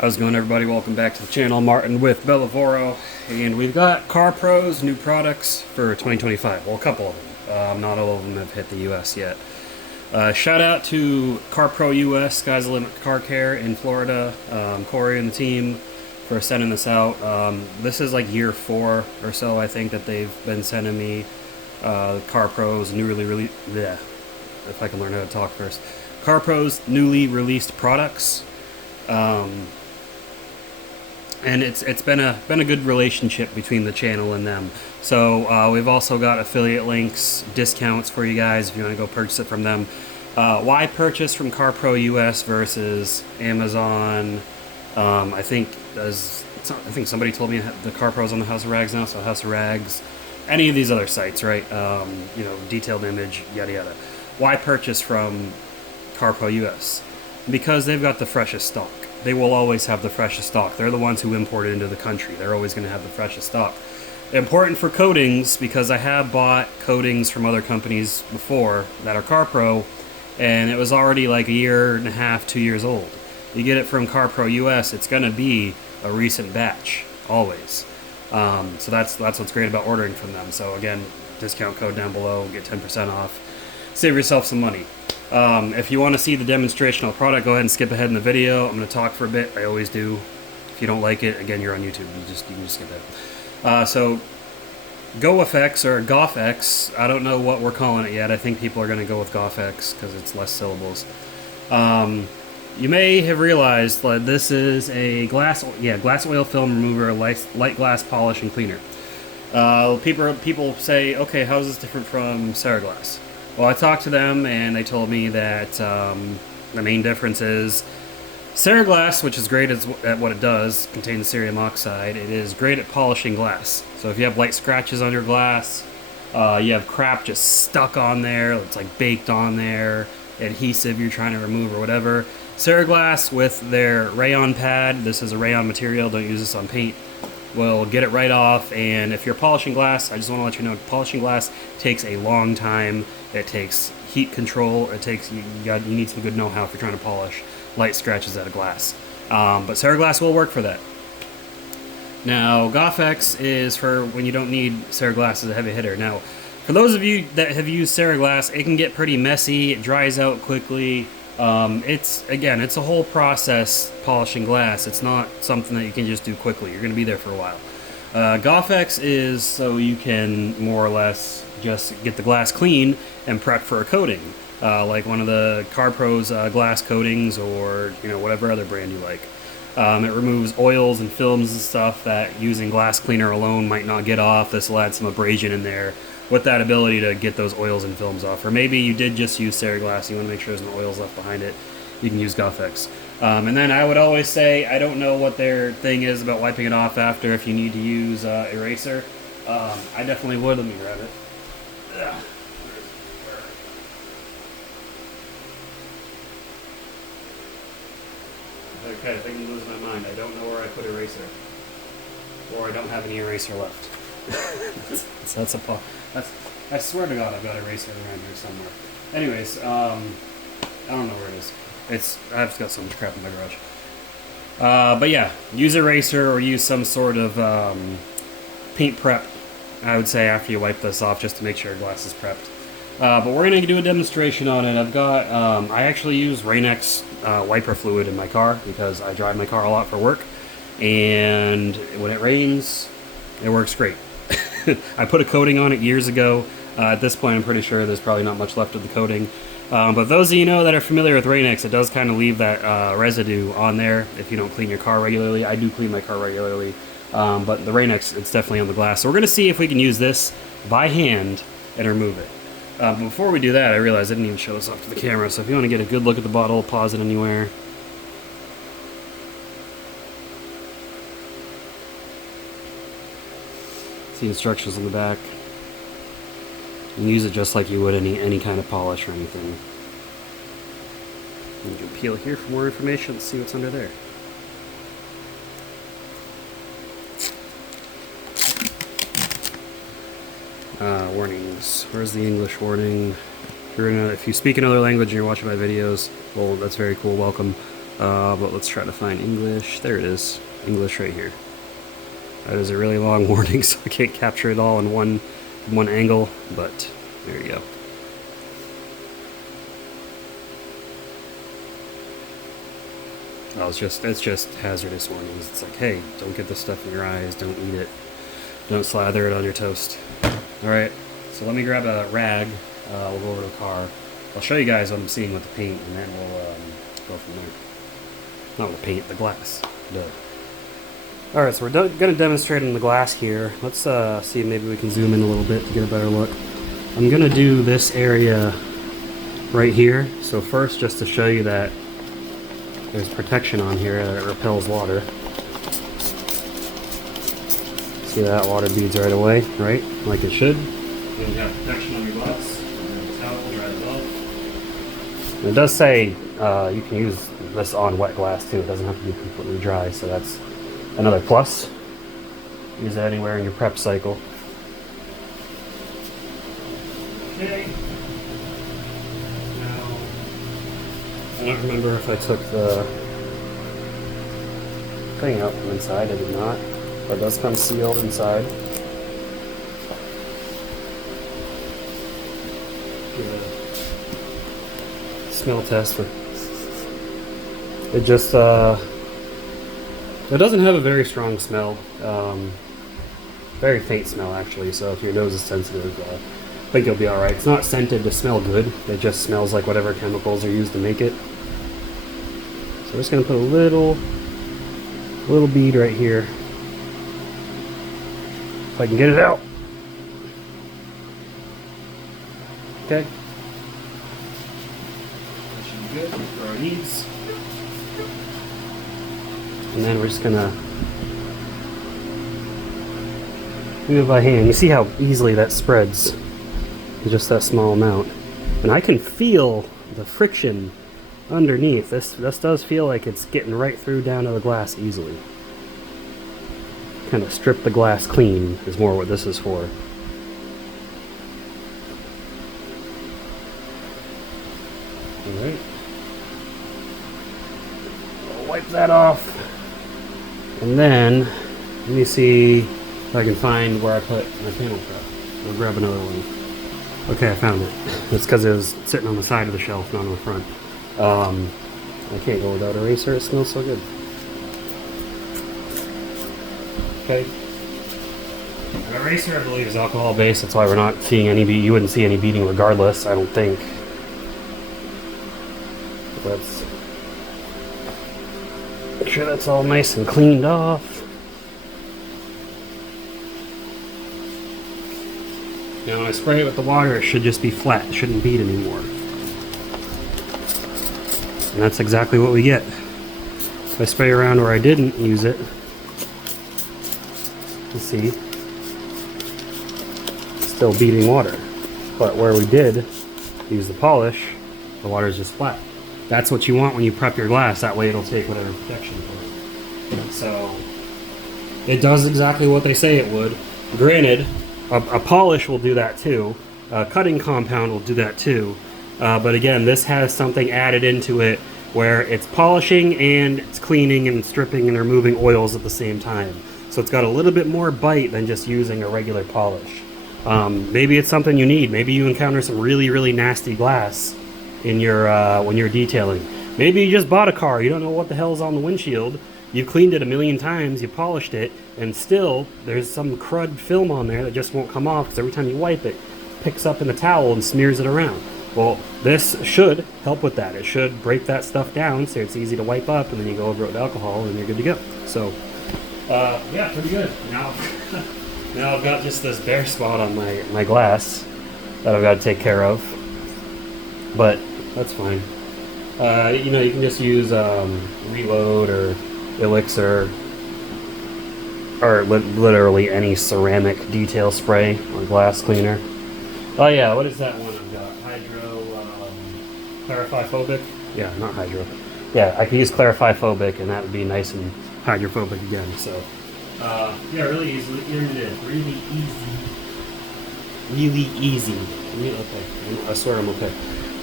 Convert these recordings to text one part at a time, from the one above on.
How's it going, everybody? Welcome back to the channel. Martin with Bellavoro, and we've got CarPro's new products for 2025. Well, a couple of them. Not all of them have hit the US yet. Shout out to CarPro US, Sky's the Limit Car Care in Florida, Corey and the team for sending this out. This is like year 4 or so, I think, that they've been sending me CarPro's newly released. Yeah, if I can learn how to talk first. CarPro's newly released products. And it's been a good relationship between the channel and them. So we've also got affiliate links, discounts for you guys if you want to go purchase it from them. Why purchase from CarPro US versus Amazon? I think somebody told me the CarPro's on the House of Rags now, so House of Rags, any of these other sites, right? You know, Detailed Image, yada yada. Why purchase from CarPro US? Because they've got the freshest stock. They will always have the freshest stock. They're the ones who import it into the country. They're always going to have the freshest stock. Important for coatings, because I have bought coatings from other companies before that are CarPro, and it was already like a year and a half, 2 years old. You get it from CarPro US, it's going to be a recent batch, always. So that's what's great about ordering from them. So again, discount code down below, get 10% off. Save yourself some money. If you want to see the demonstration of the product, go ahead and skip ahead in the video. I'm going to talk for a bit. I always do. If you don't like it, again, you're on YouTube. You can just skip it. So GoFX or GoffEx, I don't know what we're calling it yet. I think people are going to go with GoffEx because it's less syllables. You may have realized that this is a glass oil film remover, light glass polish and cleaner. People say, okay, how is this different from Ceraglass? Well, I talked to them, and they told me that the main difference is Ceraglass, which is great at what it does, contains cerium oxide. It is great at polishing glass. So if you have light scratches on your glass, you have crap just stuck on there, it's like baked on there, adhesive you're trying to remove or whatever. Ceraglass with their rayon pad, this is a rayon material, don't use this on paint, will get it right off. And if you're polishing glass, I just want to let you know, polishing glass takes a long time. It takes heat control. It takes you need some good know-how if you're trying to polish light scratches out of glass. But Ceraglass will work for that. Now, GoffEx is for when you don't need Ceraglass as a heavy hitter. Now, for those of you that have used Ceraglass, it can get pretty messy. It dries out quickly. It's a whole process polishing glass. It's not something that you can just do quickly. You're going to be there for a while. GoffEx is so you can more or less just get the glass clean and prep for a coating, like one of the CarPro's glass coatings, or whatever other brand you like. It removes oils and films and stuff that using glass cleaner alone might not get off. This will add some abrasion in there with that ability to get those oils and films off. Or maybe you did just use Ceraglass, you want to make sure there's no oils left behind it, you can use GoffEx. And then I would always say, I don't know what their thing is about wiping it off after if you need to use eraser. I definitely would. Let me grab it. Okay, if I can lose my mind, I don't know where I put eraser. Or I don't have any eraser left. I swear to God I've got eraser around here somewhere. Anyways, I don't know where it is. I've got so much crap in my garage. But yeah, use eraser or use some sort of paint prep, I would say, after you wipe this off, just to make sure your glass is prepped. But we're going to do a demonstration on it. I've got, I actually use Rain-X wiper fluid in my car because I drive my car a lot for work. And when it rains, it works great. I put a coating on it years ago. At this point, I'm pretty sure there's probably not much left of the coating. But those of you that are familiar with Rain-X, it does kind of leave that residue on there if you don't clean your car regularly. I do clean my car regularly. But the Rain-X, it's definitely on the glass. So we're going to see if we can use this by hand and remove it. Before we do that, I realized I didn't even show this off to the camera. So if you want to get a good look at the bottle, pause it anywhere. See instructions on the back. And use it just like you would any kind of polish or anything. You can peel here for more information. Let's see what's under there. Warnings. Where's the English warning? If you speak another language and you're watching my videos, well, that's very cool. Welcome. But let's try to find English. There it is. English right here. That is a really long warning, so I can't capture it all in one angle, but there you go. Oh, it's just hazardous warnings. It's like, hey, don't get this stuff in your eyes, don't eat it, don't slather it on your toast. Alright, so let me grab a rag, we'll go over to the car. I'll show you guys what I'm seeing with the paint, and then we'll go from there. Not with the paint, the glass. Duh. Alright, so we're going to demonstrate in the glass here. Let's see if maybe we can zoom in a little bit to get a better look. I'm going to do this area right here. So first, just to show you that there's protection on here that repels water. See that water beads right away, right? Like it should. Then you have protection on your glass. And a towel dry above. And it does say you can use this on wet glass too. It doesn't have to be completely dry, so that's another plus. Use that anywhere in your prep cycle. Okay. Now, I don't remember if I took the thing out from inside. I did not. But it does come sealed inside. Give a smell test for it. Just it doesn't have a very strong smell. Very faint smell actually, so if your nose is sensitive, I think you'll be alright. It's not scented to smell good, it just smells like whatever chemicals are used to make it. So I'm just going to put a little bead right here. If I can get it out. Okay. That should be good for our needs. And then we're just gonna move it by hand. You see how easily that spreads in just that small amount. And I can feel the friction underneath. This does feel like it's getting right through down to the glass easily. Kind of strip the glass clean is more what this is for. Alright. I'll wipe that off. And then, let me see if I can find where I put my panel prep. I'll grab another one. Okay, I found it. It's because it was sitting on the side of the shelf, not on the front. I can't go without eraser, it smells so good. Okay. An eraser, I believe, is alcohol based, that's why we're not seeing any you wouldn't see any beading regardless, I don't think. But let's make sure that's all nice and cleaned off. Now when I spray it with the water, it should just be flat, it shouldn't bead anymore. And that's exactly what we get. If I spray around where I didn't use it, you see, it's still beading water. But where we did use the polish, the water is just flat. That's what you want when you prep your glass, that way it'll take whatever protection for it. So, it does exactly what they say it would. Granted, a polish will do that too. A cutting compound will do that too. But again, this has something added into it where it's polishing and it's cleaning and stripping and removing oils at the same time. So it's got a little bit more bite than just using a regular polish. Maybe it's something you need. Maybe you encounter some really, really nasty glass in your when you're detailing. Maybe you just bought a car, you don't know what the hell's on the windshield, you cleaned it a million times, you polished it, and still there's some crud film on there that just won't come off because every time you wipe it, it picks up in the towel and smears it around. Well, this should help with that. It should break that stuff down so it's easy to wipe up, and then you go over it with alcohol and you're good to go. So yeah, pretty good. Now I've got just this bare spot on my glass that I've got to take care of, but that's fine. You know, you can just use Reload or Elixir or literally any ceramic detail spray or glass cleaner. Oh yeah, what is that one I've got? Clarify-phobic? Yeah, not hydro. Yeah, I can use Clarify-phobic and that would be nice and hydrophobic again. So yeah, really easily. Really easy. Really easy. Okay, I swear I'm okay.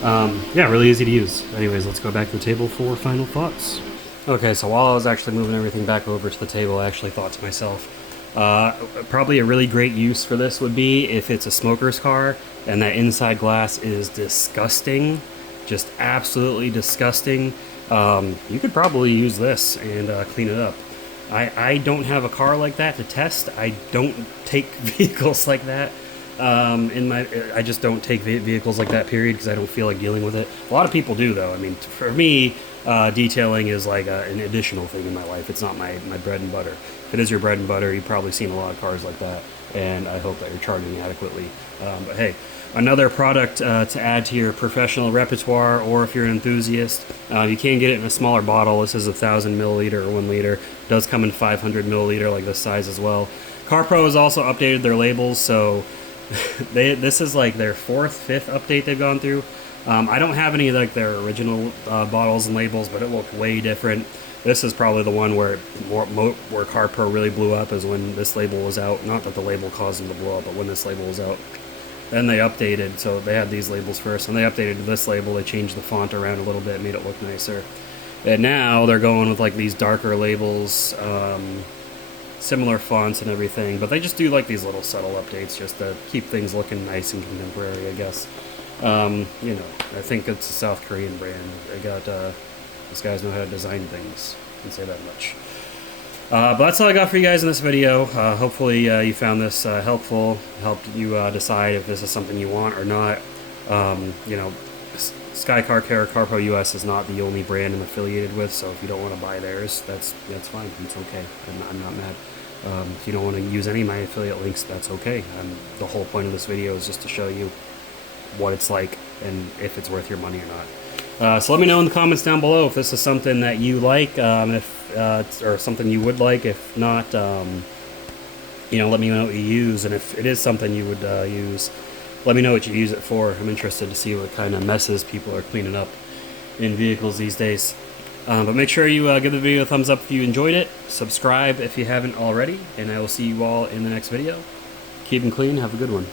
Yeah, really easy to use. Anyways, let's go back to the table for final thoughts. Okay, so while I was actually moving everything back over to the table, I actually thought to myself, probably a really great use for this would be if it's a smoker's car and that inside glass is disgusting, just absolutely disgusting. You could probably use this and clean it up. I don't have a car like that to test. I don't take vehicles like that. I just don't take vehicles like that, period, because I don't feel like dealing with it. A lot of people do, though. I mean, for me, detailing is like an additional thing in my life. It's not my bread and butter. If it is your bread and butter, you've probably seen a lot of cars like that, and I hope that you're charging adequately. But hey, another product to add to your professional repertoire, or if you're an enthusiast, you can get it in a smaller bottle. This is 1,000 milliliter or 1 liter. It does come in 500 milliliter, like this size as well. CarPro has also updated their labels, so this is like their 4th, 5th update they've gone through. I don't have any like their original bottles and labels, but it looked way different. This is probably the one where CarPro really blew up, is when this label was out. Not that the label caused them to blow up, but when this label was out. Then they updated, so they had these labels first, and they updated this label. They changed the font around a little bit, made it look nicer. And now they're going with like these darker labels, similar fonts and everything, but they just do like these little subtle updates just to keep things looking nice and contemporary, I guess. You know, I think it's a South Korean brand. They got, these guys know how to design things. I can say that much. But that's all I got for you guys in this video. Hopefully you found this helpful, helped you decide if this is something you want or not. You know, Sky Car Care CarPro US is not the only brand I'm affiliated with, so if you don't want to buy theirs, that's fine. It's okay. I'm not mad. If you don't want to use any of my affiliate links, that's okay. The whole point of this video is just to show you what it's like and if it's worth your money or not. So let me know in the comments down below if this is something that you like, or something you would like. If not, you know, let me know what you use, and if it is something you would use, let me know what you use it for. I'm interested to see what kind of messes people are cleaning up in vehicles these days. But make sure you give the video a thumbs up if you enjoyed it. Subscribe if you haven't already, and I will see you all in the next video. Keep them clean. Have a good one.